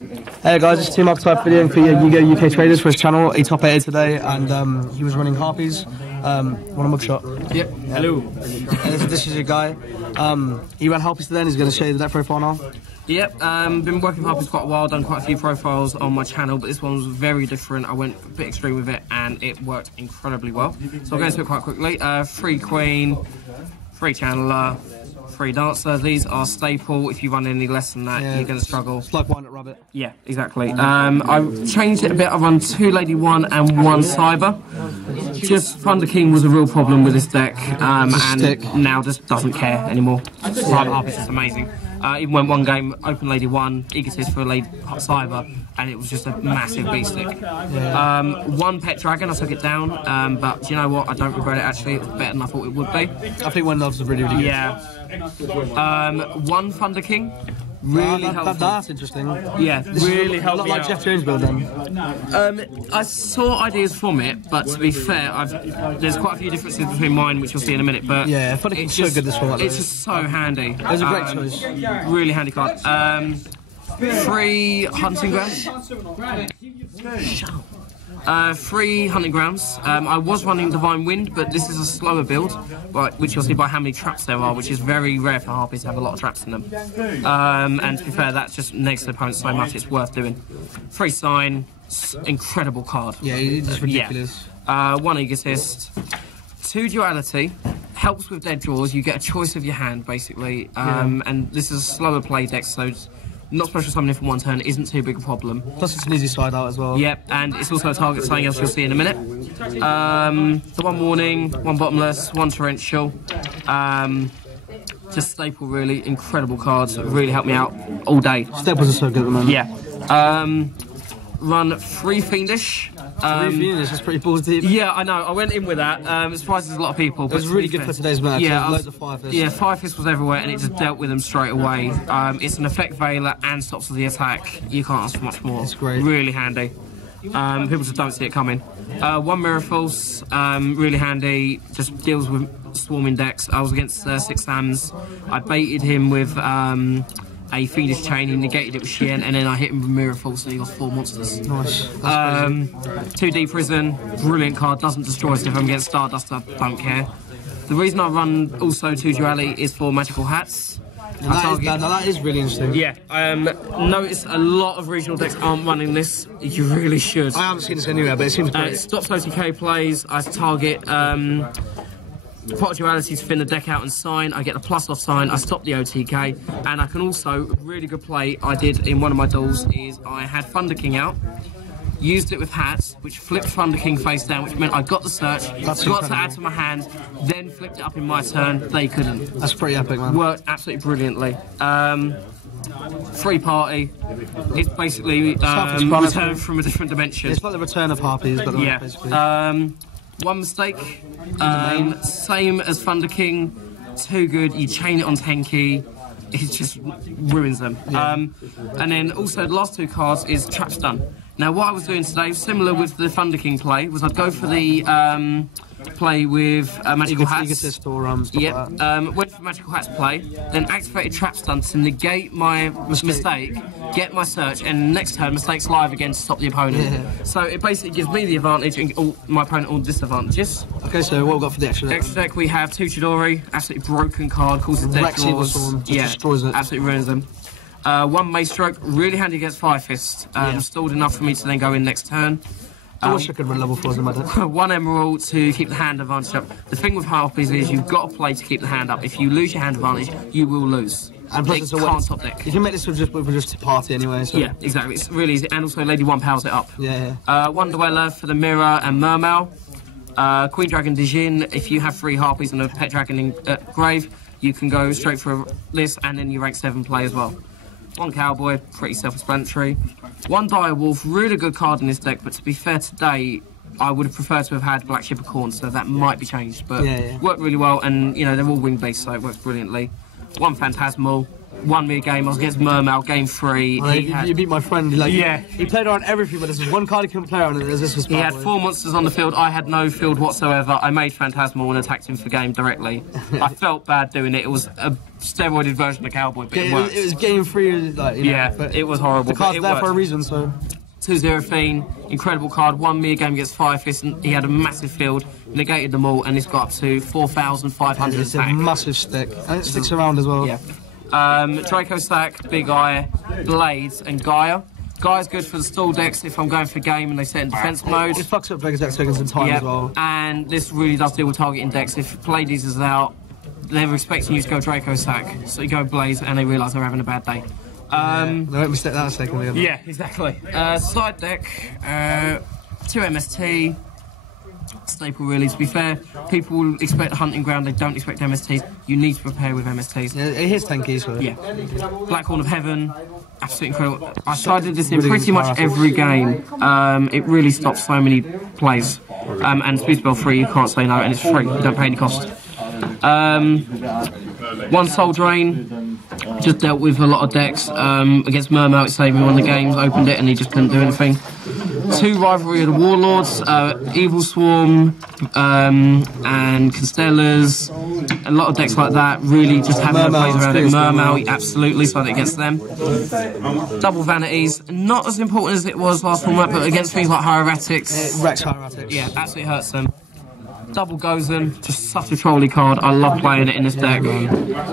Hey guys, it's Team Archetype videoing for Yugioh UK Traders for his channel. He top 8 today, and he was running Harpies. Want a mugshot? Yep. Hello. This is your guy. He ran Harpies today, and he's going to show you the deck profile now. Yep. Been working with Harpies quite a while. Done quite a few profiles on my channel, but this one was very different. I went a bit extreme with it, and it worked incredibly well. So I'll go into it quite quickly. 3 Queen, 3 Channeler, 3 Dancer. These are staple. If you run any less than that, you're going to struggle. It's like Wind-Up Rabbit. Yeah, exactly. I've changed it a bit. I run 2 Lady 1 and 1 Cyber. Just Thunder King was a real problem with this deck, and now just doesn't care anymore. Cyber Harpy is amazing. Even went one game, Open Lady 1, Egotist for Lady Cyber, and it was just a massive beast stick. 1 Pet Dragon, I took it down, but do you know what? I don't regret it actually. It was better than I thought it would be. I think One Love's really good. Yeah. 1 Thunder King. Really helpful. That's interesting. Yeah, really helpful. Not like Jeff Jones build then. I saw ideas from it, but to be fair, there's quite a few differences between mine, which you'll see in a minute. But yeah, I thought it's so good this one. It's just so handy. It was a great choice. Really handy card. 3 Hunting Grounds. 3 Hunting Grounds. I was running Divine Wind, but this is a slower build, which you'll see by how many traps there are, which is very rare for Harpies to have a lot of traps in them. And to be fair, that just negates the opponent so much, it's worth doing. 3 Sign, incredible card. Yeah, it's ridiculous. Yeah. 1 Egotist. 2 Duality. Helps with dead draws, you get a choice of your hand, basically. And this is a slower play deck, so not special summoning for 1 turn isn't too big a problem. Plus it's an easy side out as well. Yep, and it's also a target, something else you'll see in a minute. The 1 Warning, 1 Bottomless, 1 Torrential. Just staple, really. Incredible cards. Really helped me out all day. Staples are so good at the moment. Yeah. Run 3 Fiendish. 3 Fiendish, that's pretty balls deep. Yeah, I know. I went in with that. It surprises a lot of people. It was really good for today's match. Yeah, loads of 5 fists. Yeah, 5 fists was everywhere, and it just dealt with them straight away. It's an effect veiler and stops the attack. You can't ask for much more. It's great. Really handy. People just don't see it coming. 1 Mirror Force, really handy. Just deals with swarming decks. I was against 6 Sams. I baited him with a Fiendish Chain, he negated it with Shien, and then I hit him with Mirror Force and he got 4 monsters. Nice. 2D Prison, brilliant card, doesn't destroy us if I'm against Stardust, I don't care. The reason I run also 2 Duality is for Magical Hats. That is really interesting. Yeah, notice a lot of regional decks aren't running this. You really should. I haven't seen this anywhere, but it seems great. It stops OTK plays, I target Pot of Duality to thin the deck out and sign. I get the plus off sign, I stop the OTK, and I can also, a really good play I did in one of my duels is I had Thunder King out, used it with hats, which flipped Thunder King face down, which meant I got the search, got to add to my hand, then flipped it up in my turn, they couldn't. That's pretty epic, man. Worked absolutely brilliantly. 3 Party, it's basically return from a different dimension. It's like the return of Harpies, but yeah. Basically. 1 Mistake, same as Thunder King, too good, you chain it on Tenki, it just ruins them. Yeah. And then also the last 2 cards is Trap Stun. Now what I was doing today, similar with the Thunder King play, was I'd go for the play with Magical Hats. Egotist or stuff like that. Went for Magical Hats play, then activated Trap Stun to negate my mistake, get my search, and next turn Mistake's live again to stop the opponent. Yeah. So it basically gives me the advantage and my opponent all disadvantages. Okay, so what we've got for the extra deck? Extra deck we have 2 Chidori, absolutely broken card, causes dead draws. Yeah, destroys it. Absolutely ruins them. 1 Mace Stroke, really handy against 5 Fist. Stalled enough for me to then go in next turn. I wish I could run level 4s in my deck. 1 Emerald to keep the hand advantage up. The thing with Harpies is you've got to play to keep the hand up. If you lose your hand advantage, you will lose. And plus it can't top deck. You can make this with just Party anyway. So. Yeah, exactly. It's really easy. And also Lady 1 powers it up. Yeah. 1 Dweller for the Mirror and Mermail. Queen Dragon Dijin. If you have 3 Harpies and a Pet Dragon in grave, you can go straight for this and then you rank 7 play as well. 1 Cowboy, pretty self-explanatory. 1 Direwolf, really good card in this deck, but to be fair today, I would have preferred to have had Black Ship of Corn, so that might be changed, but worked really well, and you know, they're all wing-based, so it works brilliantly. 1 Phantasmal, won me a game. I was against Mermail, game 3. You beat my friend. Like, yeah. He played on everything, but there's one card he couldn't play on, and this was He had 4 monsters on the field. I had no field whatsoever. I made Phantasmal and attacked him for game directly. I felt bad doing it. It was a steroided version of Cowboy, but it worked. It was game 3, like, yeah, but it was horrible. The card's there for a reason, so. 2-0 Fiend, incredible card, won me a game against Firefist, and he had a massive field, negated them all, and he's got up to 4,500 It's attack. a massive stick, and it sticks around as well. Yeah. Draco Stack, Big Eye, Blades, and Gaia. Gaia's good for the stall decks if I'm going for game and they set in defense mode. It fucks up Vegas deck tokens in time as well. And this really does deal with targeting decks. If Pleiades is out, they're expecting you to go Draco Stack, so you go Blaze and they realise they're having a bad day. They won't mistake that a second again. Yeah, exactly. Side deck, 2 MST. Staple really, to be fair. People expect Hunting Ground, they don't expect MSTs. You need to prepare with MSTs. Yeah, it hits 10 keys, so. Yeah. Black Horn of Heaven, absolutely incredible. I sided this in pretty much every game. It really stops so many plays. And Speed Spell free, you can't say no, and it's free, you don't pay any cost. 1 Soul Drain, just dealt with a lot of decks. Against Mermail, it saved me one of the games, opened it and he just couldn't do anything. 2 Rivalry of the Warlords, Evil Swarm, and Constellas, a lot of decks like that, really just have no plays around it. Mermail, absolutely, sided against them. Double Vanities, not as important as it was last format, but against things like Hieratics. It wrecks Hieratics. Yeah, absolutely hurts them. Double Gozen, just such a trolly card. I love playing it in this deck.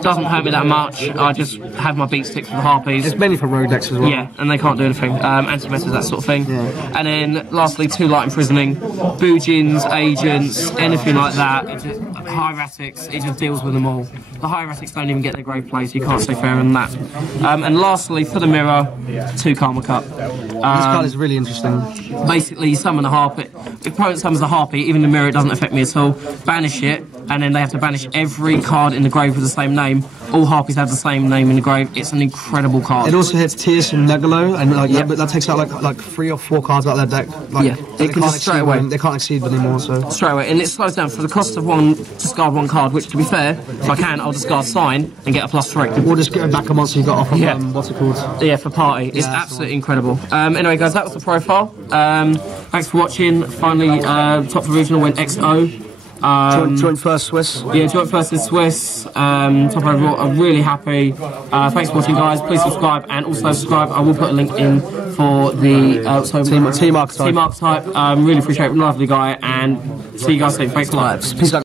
Doesn't hurt me that much. I just have my beat sticks with the Harpies. It's mainly for rogue decks as well. Yeah, and they can't do anything. Antimeters, that sort of thing. Yeah. And then lastly, 2 Light Imprisoning, Boojins, Agents, anything like that. Hieratics, it just deals with them all. The Hieratics don't even get their grave plays, you can't say fairer than that. And lastly, for the mirror, 2 Karma Cup. This card is really interesting. Basically, you summon the Harpie. If opponent summons the Harpie, even the mirror, it doesn't affect me at all. Banish it, and then they have to banish every card in the grave with the same name. All Harpies have the same name in the grave. It's an incredible card. It also hits Tierce and Megalo, and that takes out like 3 or 4 cards out of their deck. Like, yeah, it can just straight away. They can't exceed anymore, so. Straight away, and it slows down for the cost of 1, discard 1 card, which to be fair, if I can, I'll discard Sign and get a +3. Or just get back a monster you got off of, what's it called? Yeah, for party. It's absolutely incredible. Anyway, guys, that was the profile. Thanks for watching. Finally, top of the regional went XO. Joint first Swiss. Yeah, joint first in Swiss. Top overall, I'm really happy. Thanks for watching, guys. Please subscribe and also subscribe. I will put a link in for the Team Archetype. Team Archetype. Really appreciate it. Lovely guy, and see you guys soon. Thanks a lot. Peace out.